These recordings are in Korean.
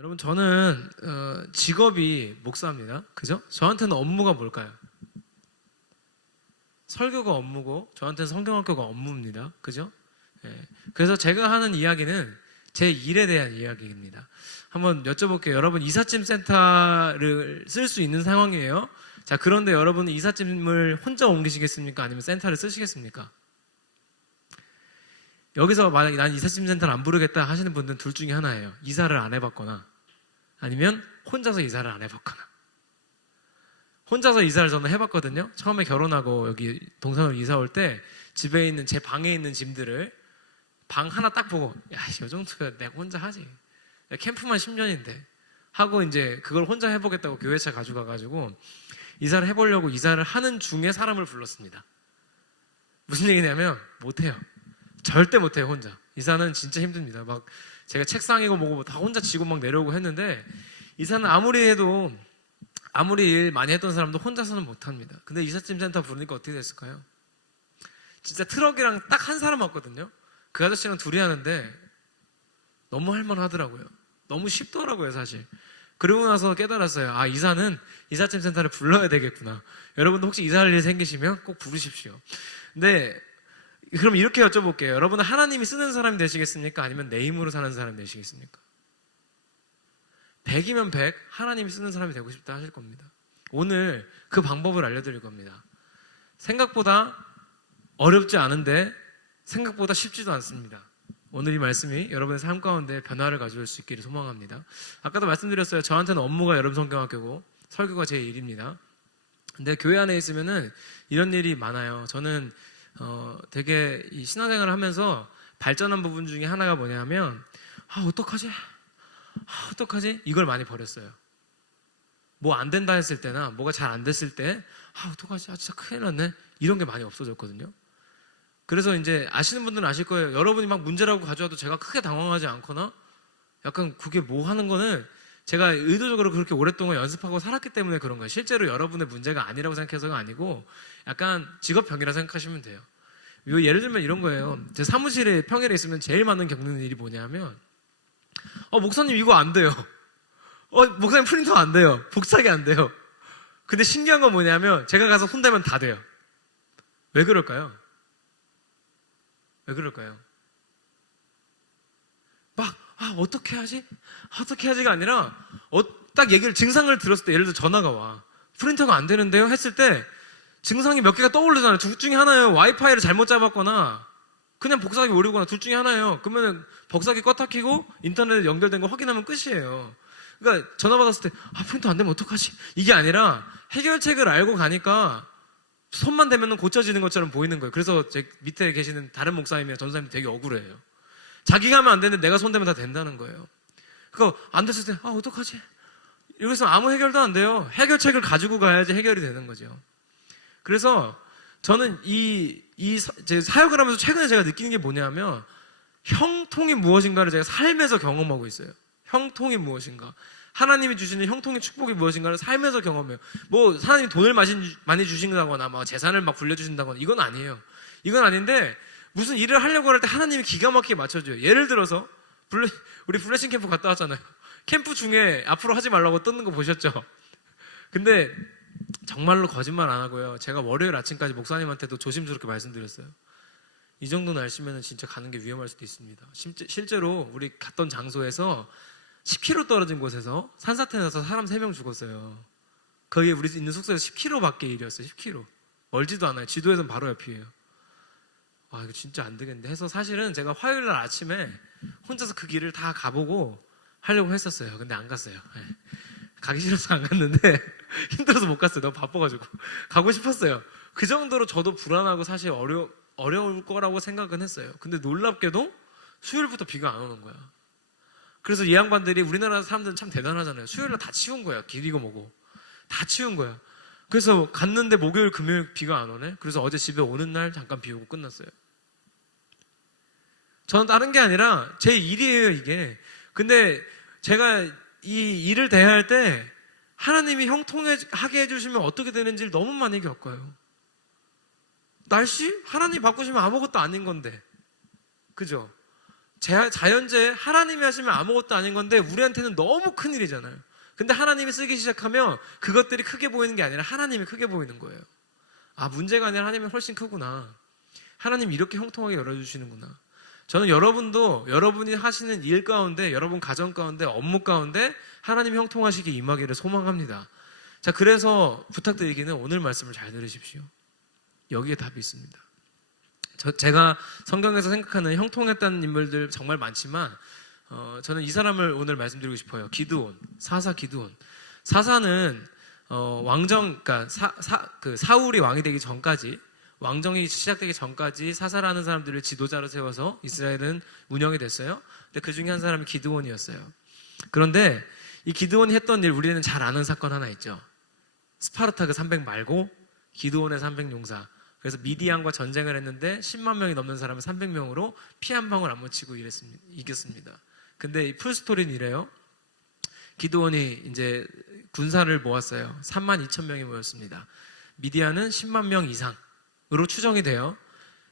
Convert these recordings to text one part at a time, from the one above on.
여러분 저는 직업이 목사입니다. 그죠? 저한테는 업무가 뭘까요? 설교가 업무고 저한테는 성경학교가 업무입니다. 그죠? 예. 그래서 제가 하는 이야기는 제 일에 대한 이야기입니다. 한번 여쭤볼게요. 여러분 이삿짐 센터를 쓸 수 있는 상황이에요. 자, 그런데 여러분은 이삿짐을 혼자 옮기시겠습니까? 아니면 센터를 쓰시겠습니까? 여기서 만약에 난 이삿짐 센터를 안 부르겠다 하시는 분들은 둘 중에 하나예요. 이사를 안 해봤거나 아니면 혼자서 이사를 안 해봤거나. 혼자서 이사를 저는 해봤거든요. 처음에 결혼하고 여기 동산으로 이사 올 때 집에 있는 제 방에 있는 짐들을 방 하나 딱 보고 야, 이 정도야 내가 혼자 하지. 캠프만 10년인데 하고 이제 그걸 혼자 해보겠다고 교회차 가져가가지고 이사를 해보려고 이사를 하는 중에 사람을 불렀습니다. 무슨 얘기냐면 못해요. 절대 못해요. 혼자. 이사는 진짜 힘듭니다. 막 제가 책상이고 뭐고 다 혼자 지고 막 내려오고 했는데 이사는 아무리 해도 아무리 일 많이 했던 사람도 혼자서는 못합니다. 근데 이삿짐 센터 부르니까 어떻게 됐을까요? 진짜 트럭이랑 딱 한 사람 왔거든요. 그 아저씨랑 둘이 하는데 너무 할만하더라고요. 너무 쉽더라고요 사실. 그러고 나서 깨달았어요. 아, 이사는 이삿짐 센터를 불러야 되겠구나. 여러분도 혹시 이사할 일 생기시면 꼭 부르십시오. 근데 그럼 이렇게 여쭤볼게요. 여러분은 하나님이 쓰는 사람이 되시겠습니까? 아니면 내 힘으로 사는 사람이 되시겠습니까? 100이면 100 하나님이 쓰는 사람이 되고 싶다 하실 겁니다. 오늘 그 방법을 알려드릴 겁니다. 생각보다 어렵지 않은데 생각보다 쉽지도 않습니다. 오늘 이 말씀이 여러분의 삶 가운데 변화를 가져올 수 있기를 소망합니다. 아까도 말씀드렸어요. 저한테는 업무가 여러분 성경학교고 설교가 제 일입니다. 근데 교회 안에 있으면은 이런 일이 많아요. 저는 되게 이 신앙생활을 하면서 발전한 부분 중에 하나가 뭐냐면 어떡하지? 어떡하지? 이걸 많이 버렸어요. 뭐 안 된다 했을 때나 뭐가 잘 안 됐을 때 어떡하지? 진짜 큰일 났네. 이런 게 많이 없어졌거든요. 그래서 이제 아시는 분들은 아실 거예요. 여러분이 막 문제라고 가져와도 제가 크게 당황하지 않거나 약간 그게 뭐 하는 거는 제가 의도적으로 그렇게 오랫동안 연습하고 살았기 때문에 그런 거예요. 실제로 여러분의 문제가 아니라고 생각해서가 아니고 약간 직업병이라 생각하시면 돼요. 예를 들면 이런 거예요. 제 사무실에 평일에 있으면 제일 많은 겪는 일이 뭐냐면 목사님 이거 안 돼요. 목사님 프린터 안 돼요. 복사기 안 돼요. 근데 신기한 건 뭐냐면 제가 가서 손대면 다 돼요. 왜 그럴까요? 왜 그럴까요? 막 어떻게 하지? 어떻게 하지가 아니라 딱 얘기를 증상을 들었을 때 예를 들어 전화가 와. 프린터가 안 되는데요? 했을 때 증상이 몇 개가 떠오르잖아요. 둘 중에 하나예요. 와이파이를 잘못 잡았거나 그냥 복사기 오류거나 둘 중에 하나예요. 그러면 복사기 껐다 켜고 인터넷에 연결된 거 확인하면 끝이에요. 그러니까 전화 받았을 때 프린터 안 되면 어떡하지? 이게 아니라 해결책을 알고 가니까 손만 대면 고쳐지는 것처럼 보이는 거예요. 그래서 제 밑에 계시는 다른 목사님이나 전사님이 되게 억울해요. 자기가 하면 안 되는데 내가 손대면 다 된다는 거예요. 그러니까 안 됐을 때 어떡하지? 여기서 아무 해결도 안 돼요. 해결책을 가지고 가야지 해결이 되는 거죠. 그래서 저는 제 사역을 하면서 최근에 제가 느끼는 게 뭐냐면 형통이 무엇인가를 제가 삶에서 경험하고 있어요. 형통이 무엇인가. 하나님이 주시는 형통의 축복이 무엇인가를 삶에서 경험해요. 뭐 하나님이 돈을 많이 주신다거나 막 재산을 막 불려주신다거나 이건 아니에요. 이건 아닌데 무슨 일을 하려고 할 때 하나님이 기가 막히게 맞춰줘요. 예를 들어서 우리 블레싱 캠프 갔다 왔잖아요. 캠프 중에 앞으로 하지 말라고 뜯는 거 보셨죠? 근데 정말로 거짓말 안 하고요. 제가 월요일 아침까지 목사님한테도 조심스럽게 말씀드렸어요. 이 정도 날씨면 진짜 가는 게 위험할 수도 있습니다. 실제로 우리 갔던 장소에서 10km 떨어진 곳에서 산사태 나서 사람 3명 죽었어요. 거기 우리 있는 숙소에서 10km 밖에 일이었어요. 10km. 멀지도 않아요. 지도에서는 바로 옆이에요. 이거 진짜 안 되겠는데 해서 사실은 제가 화요일 날 아침에 혼자서 그 길을 다 가보고 하려고 했었어요. 근데 안 갔어요. 네. 가기 싫어서 안 갔는데 힘들어서 못 갔어요. 너무 바빠가지고. 가고 싶었어요. 그 정도로 저도 불안하고 사실 어려울 거라고 생각은 했어요. 근데 놀랍게도 수요일부터 비가 안 오는 거야. 그래서 이 양반들이 우리나라 사람들은 참 대단하잖아요. 수요일날 다 치운 거야. 길이고 뭐고. 다 치운 거야. 그래서 갔는데 목요일, 금요일 비가 안 오네? 그래서 어제 집에 오는 날 잠깐 비 오고 끝났어요. 저는 다른 게 아니라 제 일이에요, 이게. 근데 제가 이 일을 대할 때 하나님이 형통하게 해주시면 어떻게 되는지를 너무 많이 겪어요. 날씨? 하나님 바꾸시면 아무것도 아닌 건데. 그죠? 자연재해 하나님이 하시면 아무것도 아닌 건데 우리한테는 너무 큰일이잖아요. 근데 하나님이 쓰기 시작하면 그것들이 크게 보이는 게 아니라 하나님이 크게 보이는 거예요. 아, 문제가 아니라 하나님이 훨씬 크구나. 하나님이 이렇게 형통하게 열어주시는구나. 저는 여러분도 여러분이 하시는 일 가운데, 여러분 가정 가운데, 업무 가운데 하나님이 형통하시게 임하기를 소망합니다. 자, 그래서 부탁드리기는 오늘 말씀을 잘 들으십시오. 여기에 답이 있습니다. 제가 성경에서 생각하는 형통했다는 인물들 정말 많지만 저는 이 사람을 오늘 말씀드리고 싶어요. 기드온, 사사 기드온. 사사는 그러니까 사울이 왕이 되기 전까지, 왕정이 시작되기 전까지 사사라는 사람들을 지도자로 세워서 이스라엘은 운영이 됐어요. 근데 그 중에 한 사람이 기드온이었어요. 그런데 이 기드온이 했던 일, 우리는 잘 아는 사건 하나 있죠. 스파르타그 300 말고 기드온의 300 용사. 그래서 미디안과 전쟁을 했는데 10만 명이 넘는 사람을 300명으로 피 한 방울 안 묻히고 이겼습니다. 근데 이 풀스토리는 이래요. 기드온이 이제 군사를 모았어요. 3만 2천 명이 모였습니다. 미디안은 10만 명 이상으로 추정이 돼요.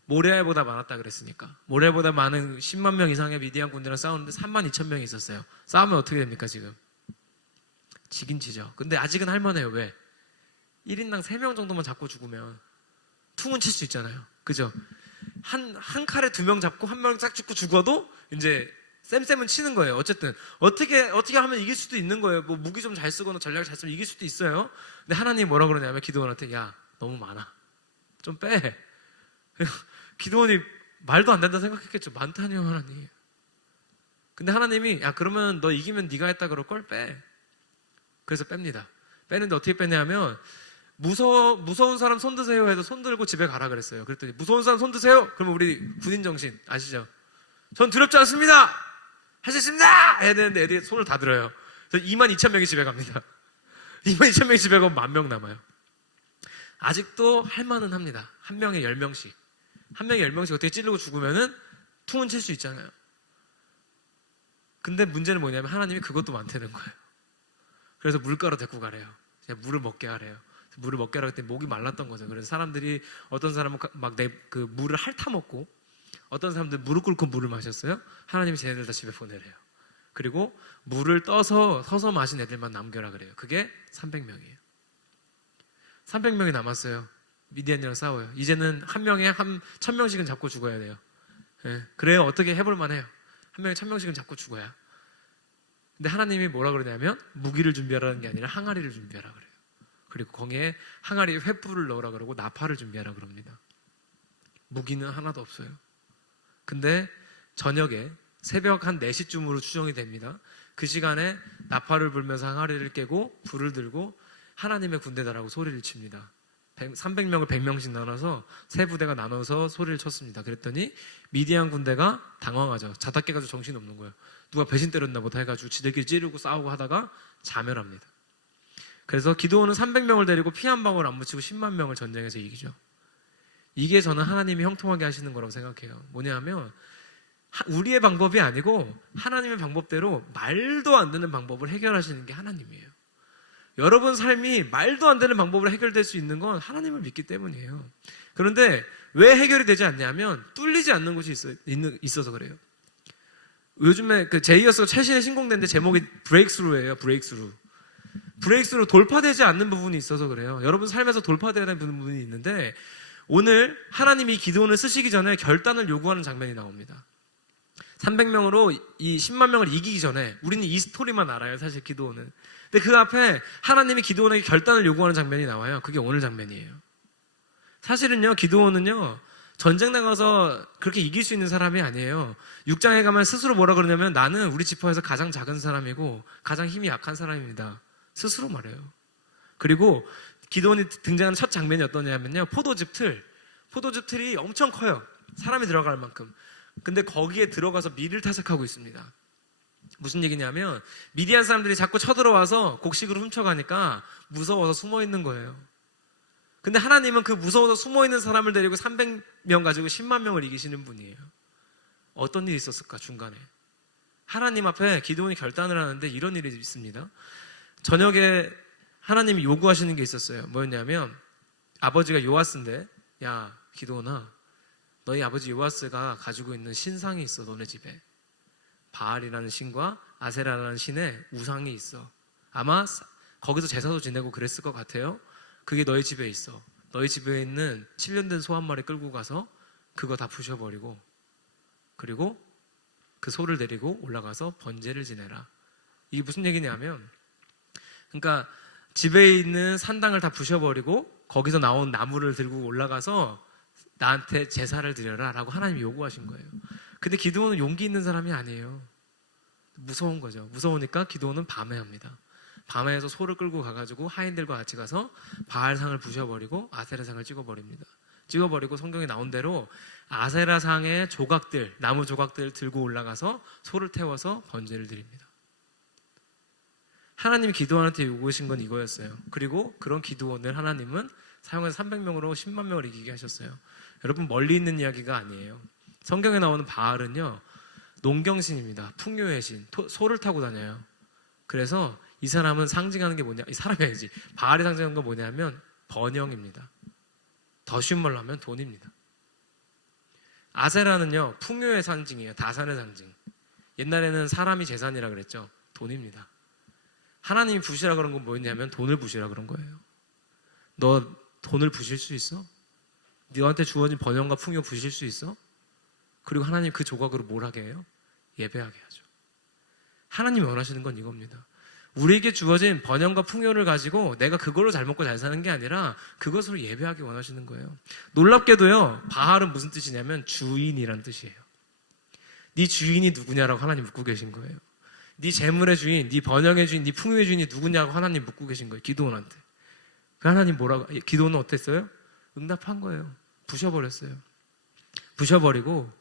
모레알보다 많았다 그랬으니까. 모레알보다 많은 10만 명 이상의 미디안 군대랑 싸우는데 3만 2천 명이 있었어요. 싸우면 어떻게 됩니까 지금? 지긴 지죠. 근데 아직은 할만해요. 왜? 1인당 3명 정도만 잡고 죽으면 퉁은 칠 수 있잖아요. 그죠? 한 칼에 2명 잡고 1명 딱 죽고 죽어도 이제 쌤은 치는 거예요. 어쨌든 어떻게 하면 이길 수도 있는 거예요. 뭐 무기 좀 잘 쓰거나 전략을 잘 쓰면 이길 수도 있어요. 근데 하나님이 뭐라 그러냐면 기드온한테, 야, 너무 많아. 좀 빼. 기드온이 말도 안 된다 생각했겠죠. 많다니요, 하나님. 근데 하나님이, 야, 그러면 너 이기면 네가 했다 그럴 걸 빼. 그래서 뺍니다. 빼는데 어떻게 빼냐면 무서운 사람 손 드세요 해도 손 들고 집에 가라 그랬어요. 그랬더니 무서운 사람 손 드세요? 그러면 우리 군인 정신 아시죠? 전 두렵지 않습니다. 할 수 있습니다. 해야 되는데 애들이 손을 다 들어요. 그래서 2만 2천 명이 집에 갑니다. 2만 2천 명이 집에 가면 10,000명 남아요. 아직도 할 만은 합니다. 한 명에 10명씩. 한 명에 10명씩 어떻게 찌르고 죽으면은 퉁은 칠 수 있잖아요. 근데 문제는 뭐냐면 하나님이 그것도 많다는 거예요. 그래서 물가로 데리고 가래요. 물을 먹게 하래요. 물을 먹게 하라고 했더니 목이 말랐던 거죠. 그래서 사람들이, 어떤 사람은 막 그 물을 핥아먹고, 어떤 사람들은 무릎 꿇고 물을 마셨어요. 하나님이 쟤네들 다 집에 보내래요. 그리고 물을 서서 마신 애들만 남겨라 그래요. 그게 300명이에요. 300명이 남았어요. 미디안이랑 싸워요. 이제는 한 명에 1,000명씩은 잡고 죽어야 돼요. 예, 그래요. 어떻게 해볼 만해요. 한 명에 1,000명씩은 잡고 죽어야. 근데 하나님이 뭐라 그러냐면 무기를 준비하라는 게 아니라 항아리를 준비하라 그래요. 그리고 거기에 항아리에 횃불을 넣으라 그러고 나팔을 준비하라 그럽니다. 무기는 하나도 없어요. 근데 저녁에 새벽 한 4시쯤으로 추정이 됩니다. 그 시간에 나팔을 불면서 항아리를 깨고 불을 들고 하나님의 군대다라고 소리를 칩니다. 300명을 100명씩 나눠서 세 부대가 나눠서 소리를 쳤습니다. 그랬더니 미디안 군대가 당황하죠. 자다 깨가지고 정신없는 거예요. 누가 배신 때렸나 보다 해가지고 지들끼리 찌르고 싸우고 하다가 자멸합니다. 그래서 기드온은 300명을 데리고 피 한 방울 안 묻히고 10만 명을 전쟁에서 이기죠. 이게 저는 하나님이 형통하게 하시는 거라고 생각해요. 뭐냐면 우리의 방법이 아니고 하나님의 방법대로 말도 안 되는 방법을 해결하시는 게 하나님이에요. 여러분 삶이 말도 안 되는 방법으로 해결될 수 있는 건 하나님을 믿기 때문이에요. 그런데 왜 해결이 되지 않냐면 뚫리지 않는 곳이 있어서 그래요. 요즘에 그 제이어스가 최신에 신곡된데 제목이 브레이크스루예요. 브레이크스루 돌파되지 않는 부분이 있어서 그래요. 여러분 삶에서 돌파되어야 되는 부분이 있는데 오늘 하나님이 기드온을 쓰시기 전에 결단을 요구하는 장면이 나옵니다. 300명으로 이 10만 명을 이기기 전에 우리는 이 스토리만 알아요. 사실 기드온은. 근데 그 앞에 하나님이 기드온에게 결단을 요구하는 장면이 나와요. 그게 오늘 장면이에요. 사실은요, 기드온은요, 전쟁 나가서 그렇게 이길 수 있는 사람이 아니에요. 6장에 가면 스스로 뭐라 그러냐면 나는 우리 지파에서 가장 작은 사람이고 가장 힘이 약한 사람입니다. 스스로 말해요. 그리고 기드온이 등장하는 첫 장면이 어떠냐면요, 포도즙 틀이 엄청 커요. 사람이 들어갈 만큼. 근데 거기에 들어가서 밀을 타작하고 있습니다. 무슨 얘기냐면 미디안 사람들이 자꾸 쳐들어와서 곡식을 훔쳐가니까 무서워서 숨어 있는 거예요. 근데 하나님은 그 무서워서 숨어 있는 사람을 데리고 300명 가지고 10만 명을 이기시는 분이에요. 어떤 일이 있었을까 중간에? 하나님 앞에 기드온이 결단을 하는데 이런 일이 있습니다. 저녁에 하나님이 요구하시는 게 있었어요. 뭐였냐면 아버지가 요아스인데, 야 기드온아, 너희 아버지 요아스가 가지고 있는 신상이 있어. 너네 집에 바알이라는 신과 아세라라는 신의 우상이 있어. 아마 거기서 제사도 지내고 그랬을 것 같아요. 그게 너희 집에 있어. 너희 집에 있는 7년 된 소 한 마리 끌고 가서 그거 다 부셔버리고, 그리고 그 소를 데리고 올라가서 번제를 지내라. 이게 무슨 얘기냐면, 그러니까 집에 있는 산당을 다 부셔버리고 거기서 나온 나무를 들고 올라가서 나한테 제사를 드려라 라고 하나님이 요구하신 거예요. 근데 기드온은 용기 있는 사람이 아니에요. 무서운 거죠. 무서우니까 기드온은 밤에 합니다. 밤에 해서 소를 끌고 가가지고 하인들과 같이 가서 바알상을 부셔버리고 아세라상을 찍어버립니다. 찍어버리고 성경에 나온 대로 아세라상의 조각들, 나무 조각들을 들고 올라가서 소를 태워서 번제를 드립니다. 하나님이 기드온한테 요구하신 건 이거였어요. 그리고 그런 기드온을 하나님은 사용해서 300명으로 10만 명을 이기게 하셨어요. 여러분, 멀리 있는 이야기가 아니에요. 성경에 나오는 바알은요, 농경신입니다. 풍요의 신, 소를 타고 다녀요. 그래서 이 사람은 상징하는 게 뭐냐, 이 사람이 아니지, 바알이 상징하는 건 뭐냐면 번영입니다. 더 쉬운 말로 하면 돈입니다. 아세라는요, 풍요의 상징이에요. 다산의 상징. 옛날에는 사람이 재산이라 그랬죠. 돈입니다. 하나님이 부시라 그런 건 뭐였냐면 돈을 부시라 그런 거예요. 너 돈을 부실 수 있어? 너한테 주어진 번영과 풍요 부실 수 있어? 그리고 하나님 그 조각으로 뭘 하게 해요? 예배하게 하죠. 하나님이 원하시는 건 이겁니다. 우리에게 주어진 번영과 풍요를 가지고 내가 그걸로 잘 먹고 잘 사는 게 아니라 그것으로 예배하기 원하시는 거예요. 놀랍게도요, 바알은 무슨 뜻이냐면 주인이란 뜻이에요. 네 주인이 누구냐라고 하나님 묻고 계신 거예요. 네 재물의 주인, 네 번영의 주인, 네 풍요의 주인이 누구냐고 하나님 묻고 계신 거예요. 기드온한테. 그 하나님 뭐라고? 기드온은 어땠어요? 응답한 거예요. 부셔버렸어요. 부셔버리고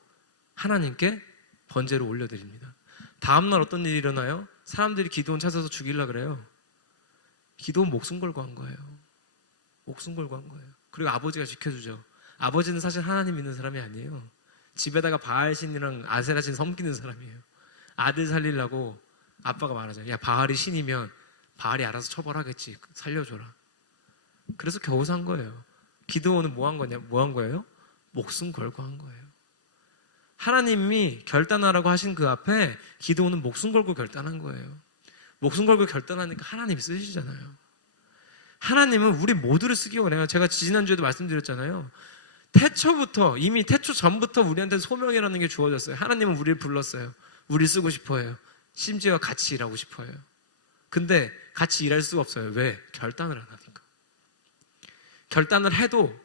하나님께 번제로 올려드립니다. 다음날 어떤 일이 일어나요? 사람들이 기드온 찾아서 죽이려고 그래요. 기드온 목숨 걸고 한 거예요. 목숨 걸고 한 거예요. 그리고 아버지가 지켜주죠. 아버지는 사실 하나님 믿는 사람이 아니에요. 집에다가 바알신이랑 아세라신 섬기는 사람이에요. 아들 살리려고 아빠가 말하잖아요. 야, 바알이 신이면 바알이 알아서 처벌하겠지. 살려줘라. 그래서 겨우 산 거예요. 기드온은 뭐 한 거예요? 목숨 걸고 한 거예요. 하나님이 결단하라고 하신 그 앞에 기드온은 목숨 걸고 결단한 거예요. 목숨 걸고 결단하니까 하나님이 쓰시잖아요. 하나님은 우리 모두를 쓰기 원해요. 제가 지난주에도 말씀드렸잖아요. 이미 태초 전부터 우리한테 소명이라는 게 주어졌어요. 하나님은 우리를 불렀어요. 우리 쓰고 싶어 해요. 심지어 같이 일하고 싶어 해요. 근데 같이 일할 수가 없어요. 왜? 결단을 안 하니까. 결단을 해도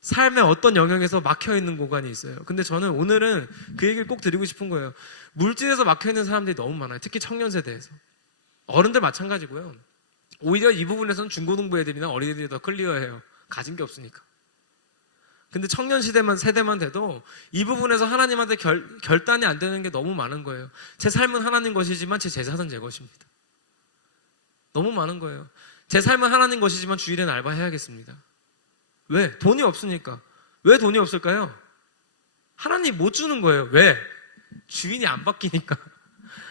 삶의 어떤 영역에서 막혀있는 공간이 있어요. 근데 저는 오늘은 그 얘기를 꼭 드리고 싶은 거예요. 물질에서 막혀있는 사람들이 너무 많아요. 특히 청년 세대에서. 어른들 마찬가지고요. 오히려 이 부분에서는 중고등부 애들이나 어린애들이 더 클리어해요. 가진 게 없으니까. 근데 청년 세대만 돼도 이 부분에서 하나님한테 결단이 안 되는 게 너무 많은 거예요. 제 삶은 하나님 것이지만 제 제사는 제 것입니다. 너무 많은 거예요. 제 삶은 하나님 것이지만 주일엔 알바해야겠습니다. 왜? 돈이 없으니까. 왜 돈이 없을까요? 하나님 못 주는 거예요. 왜? 주인이 안 바뀌니까.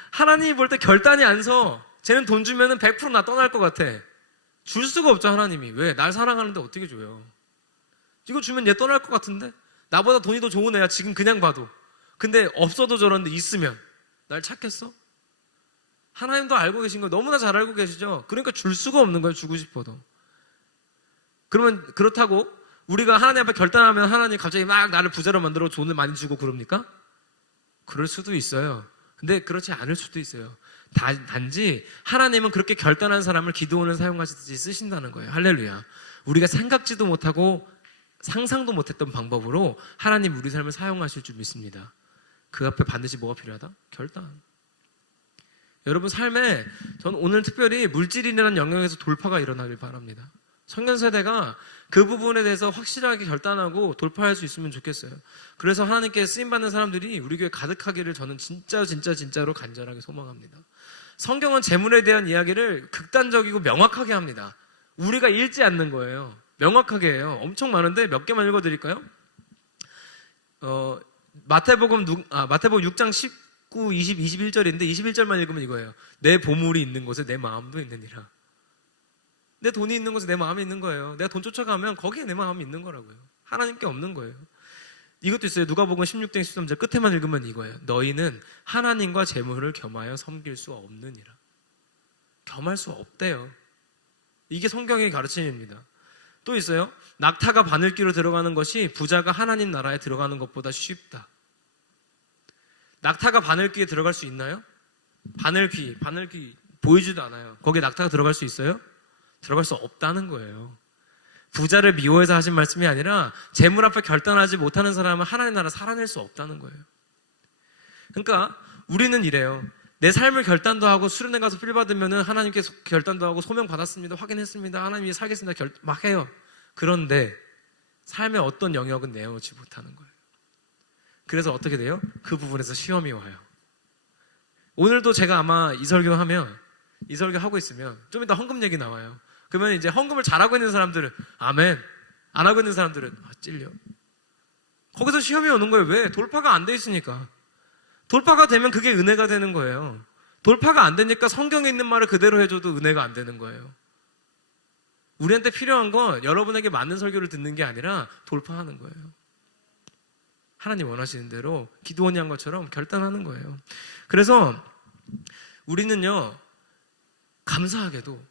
하나님이 볼 때 결단이 안 서. 쟤는 돈 주면은 100% 나 떠날 것 같아. 줄 수가 없죠, 하나님이. 왜? 날 사랑하는데 어떻게 줘요? 이거 주면 얘 떠날 것 같은데? 나보다 돈이 더 좋은 애야, 지금 그냥 봐도. 근데 없어도 저런데 있으면 날 찾겠어? 하나님도 알고 계신 거 너무나 잘 알고 계시죠? 그러니까 줄 수가 없는 거예요, 주고 싶어도. 그러면 그렇다고 우리가 하나님 앞에 결단하면 하나님 갑자기 막 나를 부자로 만들어 돈을 많이 주고 그럽니까? 그럴 수도 있어요. 근데 그렇지 않을 수도 있어요. 단지 하나님은 그렇게 결단한 사람을 기드온을 사용하시듯이 쓰신다는 거예요. 할렐루야. 우리가 생각지도 못하고 상상도 못했던 방법으로 하나님 우리 삶을 사용하실 줄 믿습니다. 그 앞에 반드시 뭐가 필요하다? 결단. 여러분 삶에 저는 오늘 특별히 물질이라는 영역에서 돌파가 일어나길 바랍니다. 청년 세대가 그 부분에 대해서 확실하게 결단하고 돌파할 수 있으면 좋겠어요. 그래서 하나님께 쓰임받는 사람들이 우리 교회 가득하기를 저는 진짜로 간절하게 소망합니다. 성경은 재물에 대한 이야기를 극단적이고 명확하게 합니다. 우리가 읽지 않는 거예요. 명확하게 해요. 엄청 많은데 몇 개만 읽어드릴까요? 마태복음 6장 19, 20, 21절인데 21절만 읽으면 이거예요. 내 보물이 있는 곳에 내 마음도 있느니라. 내 돈이 있는 곳에 내 마음이 있는 거예요. 내가 돈 쫓아가면 거기에 내 마음이 있는 거라고요. 하나님께 없는 거예요. 이것도 있어요. 누가복음 16장 13절 끝에만 읽으면 이거예요. 너희는 하나님과 재물을 겸하여 섬길 수 없느니라. 겸할 수 없대요. 이게 성경의 가르침입니다. 또 있어요. 낙타가 바늘귀로 들어가는 것이 부자가 하나님 나라에 들어가는 것보다 쉽다. 낙타가 바늘귀에 들어갈 수 있나요? 바늘귀 보이지도 않아요. 거기에 낙타가 들어갈 수 있어요? 들어갈 수 없다는 거예요. 부자를 미워해서 하신 말씀이 아니라 재물 앞에 결단하지 못하는 사람은 하나님 나라 살아낼 수 없다는 거예요. 그러니까 우리는 이래요. 내 삶을 결단도 하고 수련회 가서 필 받으면은 하나님께 결단도 하고 소명 받았습니다. 확인했습니다. 하나님이 살겠습니다. 막 해요. 그런데 삶의 어떤 영역은 내어놓지 못하는 거예요. 그래서 어떻게 돼요? 그 부분에서 시험이 와요. 오늘도 제가 아마 이 설교 하고 있으면 좀 이따 헌금 얘기 나와요. 그러면 이제 헌금을 잘하고 있는 사람들은 아멘, 안 하고 있는 사람들은 찔려. 거기서 시험이 오는 거예요. 왜? 돌파가 안 돼 있으니까. 돌파가 되면 그게 은혜가 되는 거예요. 돌파가 안 되니까 성경에 있는 말을 그대로 해줘도 은혜가 안 되는 거예요. 우리한테 필요한 건 여러분에게 맞는 설교를 듣는 게 아니라 돌파하는 거예요. 하나님 원하시는 대로 기도원이 한 것처럼 결단하는 거예요. 그래서 우리는요, 감사하게도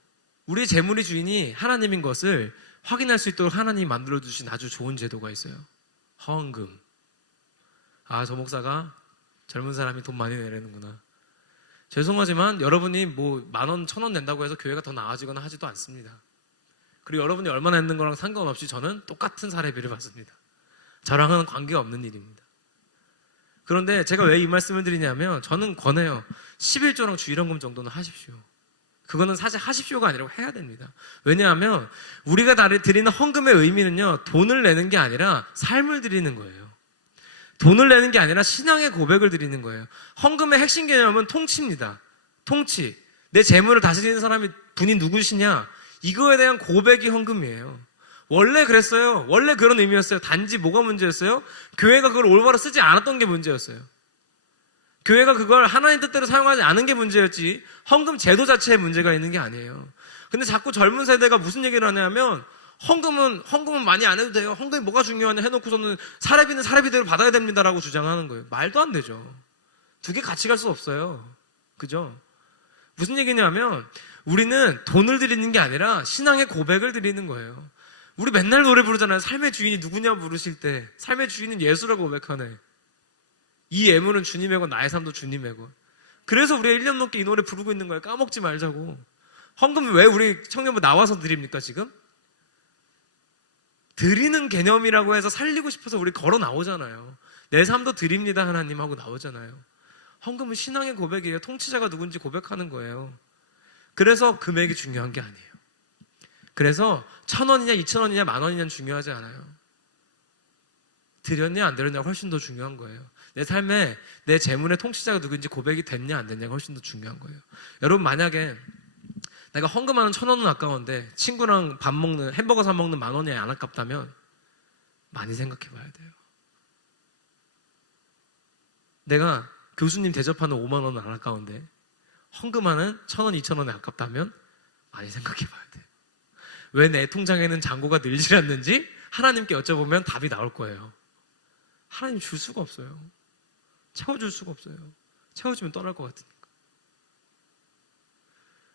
우리의 재물의 주인이 하나님인 것을 확인할 수 있도록 하나님이 만들어주신 아주 좋은 제도가 있어요. 헌금. 저 목사가 젊은 사람이 돈 많이 내려는구나. 죄송하지만 여러분이 뭐 10,000원, 1,000원 낸다고 해서 교회가 더 나아지거나 하지도 않습니다. 그리고 여러분이 얼마나 냈는 거랑 상관없이 저는 똑같은 사례비를 받습니다. 저랑은 관계가 없는 일입니다. 그런데 제가 왜 이 말씀을 드리냐면 저는 권해요. 11조랑 주일헌금 정도는 하십시오. 그거는 사실 하십시오가 아니라 해야 됩니다. 왜냐하면 우리가 드리는 헌금의 의미는요, 돈을 내는 게 아니라 삶을 드리는 거예요. 돈을 내는 게 아니라 신앙의 고백을 드리는 거예요. 헌금의 핵심 개념은 통치입니다. 통치. 내 재물을 다스리는 분이 누구시냐? 이거에 대한 고백이 헌금이에요. 원래 그랬어요. 원래 그런 의미였어요. 단지 뭐가 문제였어요? 교회가 그걸 올바로 쓰지 않았던 게 문제였어요. 교회가 그걸 하나님 뜻대로 사용하지 않은 게 문제였지 헌금 제도 자체에 문제가 있는 게 아니에요. 근데 자꾸 젊은 세대가 무슨 얘기를 하냐면 헌금은 많이 안 해도 돼요. 헌금이 뭐가 중요하냐 해놓고서는 사례비는 사례비대로 받아야 됩니다라고 주장하는 거예요. 말도 안 되죠. 두 개 같이 갈 수 없어요. 그죠? 무슨 얘기냐면 우리는 돈을 드리는 게 아니라 신앙의 고백을 드리는 거예요. 우리 맨날 노래 부르잖아요. 삶의 주인이 누구냐 부르실 때 삶의 주인은 예수라고 고백하네. 이 예물은 주님의 거, 나의 삶도 주님의 거. 그래서 우리가 1년 넘게 이 노래 부르고 있는 거예요. 까먹지 말자고. 헌금 왜 우리 청년부 나와서 드립니까 지금? 드리는 개념이라고 해서 살리고 싶어서 우리 걸어 나오잖아요. 내 삶도 드립니다 하나님 하고 나오잖아요. 헌금은 신앙의 고백이에요. 통치자가 누군지 고백하는 거예요. 그래서 금액이 중요한 게 아니에요. 그래서 1,000원이냐 2,000원이냐 10,000원이냐는 중요하지 않아요. 드렸냐 안 드렸냐가 훨씬 더 중요한 거예요. 내 삶에 내 재물의 통치자가 누군지 고백이 됐냐 안 됐냐가 훨씬 더 중요한 거예요. 여러분 만약에 내가 헌금하는 1,000원은 아까운데 친구랑 밥 먹는 햄버거 사 먹는 10,000원이 안 아깝다면 많이 생각해 봐야 돼요. 내가 교수님 대접하는 50,000원은 안 아까운데 헌금하는 1,000원, 2,000원에 아깝다면 많이 생각해 봐야 돼요. 왜 내 통장에는 잔고가 늘지 않는지 하나님께 여쭤보면 답이 나올 거예요. 하나님 줄 수가 없어요. 채워줄 수가 없어요. 채워주면 떠날 것 같으니까.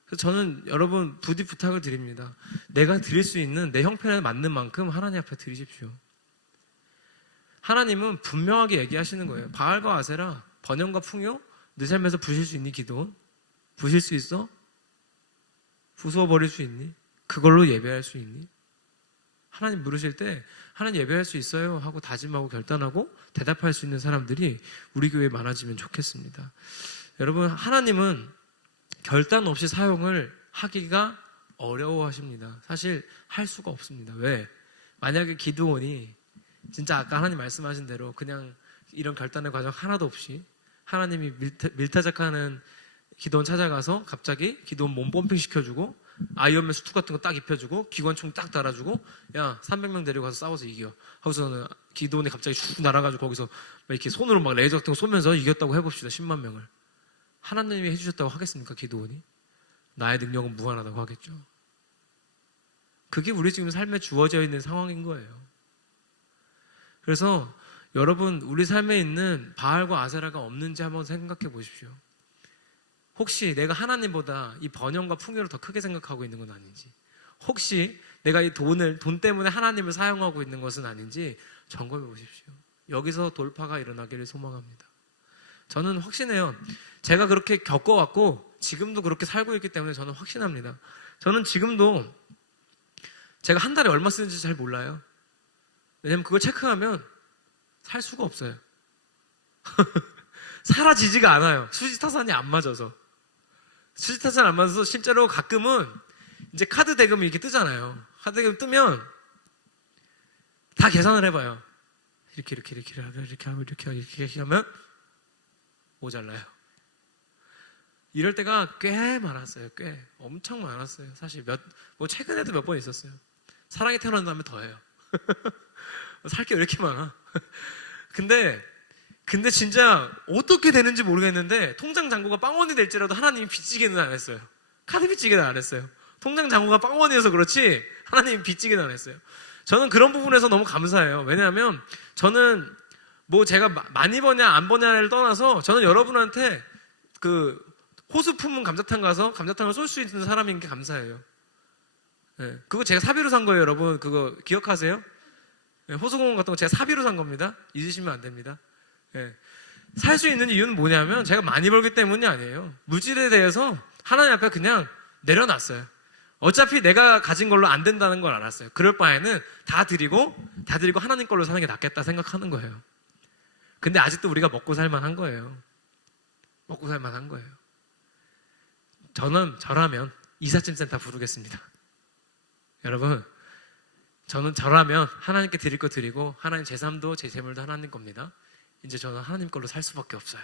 그래서 저는 여러분 부디 부탁을 드립니다. 내가 드릴 수 있는 내 형편에 맞는 만큼 하나님 앞에 드리십시오. 하나님은 분명하게 얘기하시는 거예요. 바알과 아세라, 번영과 풍요, 내 삶에서 부실 수 있니 기도원? 부실 수 있어? 부수어 버릴 수 있니? 그걸로 예배할 수 있니? 하나님 물으실 때 하나님 예배할 수 있어요 하고 다짐하고 결단하고 대답할 수 있는 사람들이 우리 교회에 많아지면 좋겠습니다. 여러분 하나님은 결단 없이 사용을 하기가 어려워하십니다. 사실 할 수가 없습니다. 왜? 만약에 기드온이 진짜 아까 하나님 말씀하신 대로 그냥 이런 결단의 과정 하나도 없이 하나님이 밀타작하는 기드온 찾아가서 갑자기 기드온 몸 펌핑 시켜주고 아이언맨 수트 같은 거 딱 입혀주고 기관총 딱 달아주고 야 300명 데리고 가서 싸워서 이겨 하고서는 기드온이 갑자기 쭉 날아가지고 거기서 이렇게 손으로 막 레이저 같은 거 쏘면서 이겼다고 해봅시다. 10만 명을 하나님이 해주셨다고 하겠습니까? 기드온이? 나의 능력은 무한하다고 하겠죠. 그게 우리 지금 삶에 주어져 있는 상황인 거예요. 그래서 여러분 우리 삶에 있는 바알과 아세라가 없는지 한번 생각해 보십시오. 혹시 내가 하나님보다 이 번영과 풍요를 더 크게 생각하고 있는 건 아닌지, 혹시 내가 이 돈 때문에 하나님을 사용하고 있는 것은 아닌지 점검해 보십시오. 여기서 돌파가 일어나기를 소망합니다. 저는 확신해요. 제가 그렇게 겪어왔고 지금도 그렇게 살고 있기 때문에 저는 확신합니다. 저는 지금도 제가 한 달에 얼마 쓰는지 잘 몰라요. 왜냐면 그걸 체크하면 살 수가 없어요. 사라지지가 않아요. 수지타산이 안 맞아서. 수지타산 안 맞아서 실제로 가끔은 이제 카드 대금이 이렇게 뜨잖아요. 카드 대금 뜨면 다 계산을 해봐요. 이렇게 이렇게 하면 모자라요. 이럴 때가 꽤 많았어요. 꽤 엄청 많았어요. 사실 뭐 최근에도 몇 번 있었어요. 사랑이 태어난 다음에 더해요. 살 게 왜 이렇게 많아? 근데 진짜 어떻게 되는지 모르겠는데 통장 잔고가 빵원이 될지라도 하나님이 빚지기는 안 했어요. 카드 빚지기는 안 했어요. 통장 잔고가 빵원이어서 그렇지 하나님이 빚지기는 안 했어요. 저는 그런 부분에서 너무 감사해요. 왜냐하면 저는 뭐 제가 많이 버냐 안 버냐를 떠나서 저는 여러분한테 그 호수 품은 감자탕 가서 감자탕을 쏠 수 있는 사람인 게 감사해요. 네, 그거 제가 사비로 산 거예요, 여러분. 그거 기억하세요? 네, 호수공원 같은 거 제가 사비로 산 겁니다. 잊으시면 안 됩니다. 네. 살 수 있는 이유는 뭐냐면 제가 많이 벌기 때문이 아니에요. 물질에 대해서 하나님 앞에 그냥 내려놨어요. 어차피 내가 가진 걸로 안 된다는 걸 알았어요. 그럴 바에는 다 드리고 하나님 걸로 사는 게 낫겠다 생각하는 거예요. 근데 아직도 우리가 먹고 살만한 거예요. 먹고 살만한 거예요. 저라면 이삿짐 센터 부르겠습니다. 여러분, 저라면 하나님께 드릴 거 드리고 하나님 제 삶도 제 재물도 하나님 겁니다. 이제 저는 하나님 걸로 살 수밖에 없어요.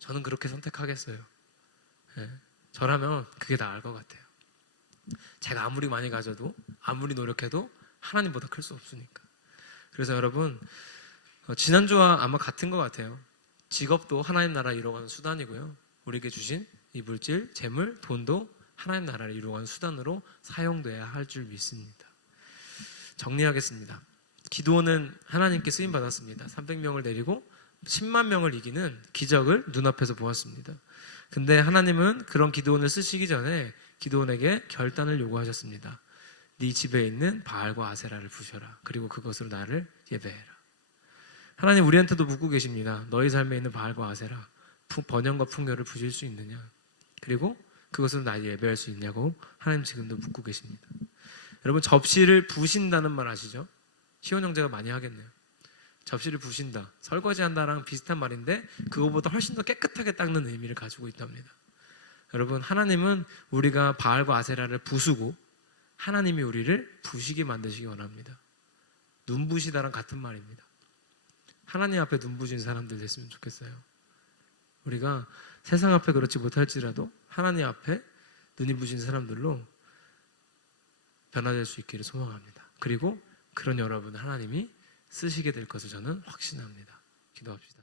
저는 그렇게 선택하겠어요. 네, 저라면 그게 나을 것 같아요. 제가 아무리 많이 가져도 아무리 노력해도 하나님보다 클 수 없으니까. 그래서 여러분, 지난주와 아마 같은 것 같아요. 직업도 하나님 나라 이루어가는 수단이고요. 우리에게 주신 이 물질, 재물, 돈도 하나님 나라를 이루어가는 수단으로 사용돼야 할 줄 믿습니다. 정리하겠습니다. 기드온은 하나님께 쓰임 받았습니다. 300명을 내리고 10만 명을 이기는 기적을 눈앞에서 보았습니다. 근데 하나님은 그런 기드온을 쓰시기 전에 기드온에게 결단을 요구하셨습니다. 네 집에 있는 바알과 아세라를 부셔라. 그리고 그것으로 나를 예배해라. 하나님 우리한테도 묻고 계십니다. 너희 삶에 있는 바알과 아세라, 번영과 풍요를 부실 수 있느냐? 그리고 그것으로 나를 예배할 수 있냐고 하나님 지금도 묻고 계십니다. 여러분, 접시를 부신다는 말 아시죠? 시온 형제가 많이 하겠네요. 접시를 부신다, 설거지한다랑 비슷한 말인데 그거보다 훨씬 더 깨끗하게 닦는 의미를 가지고 있답니다. 여러분, 하나님은 우리가 바알과 아세라를 부수고 하나님이 우리를 부시게 만드시기 원합니다. 눈부시다랑 같은 말입니다. 하나님 앞에 눈부신 사람들 됐으면 좋겠어요. 우리가 세상 앞에 그렇지 못할지라도 하나님 앞에 눈이 부신 사람들로 변화될 수 있기를 소망합니다. 그리고 그런 여러분을 하나님이 쓰시게 될 것을 저는 확신합니다. 기도합시다.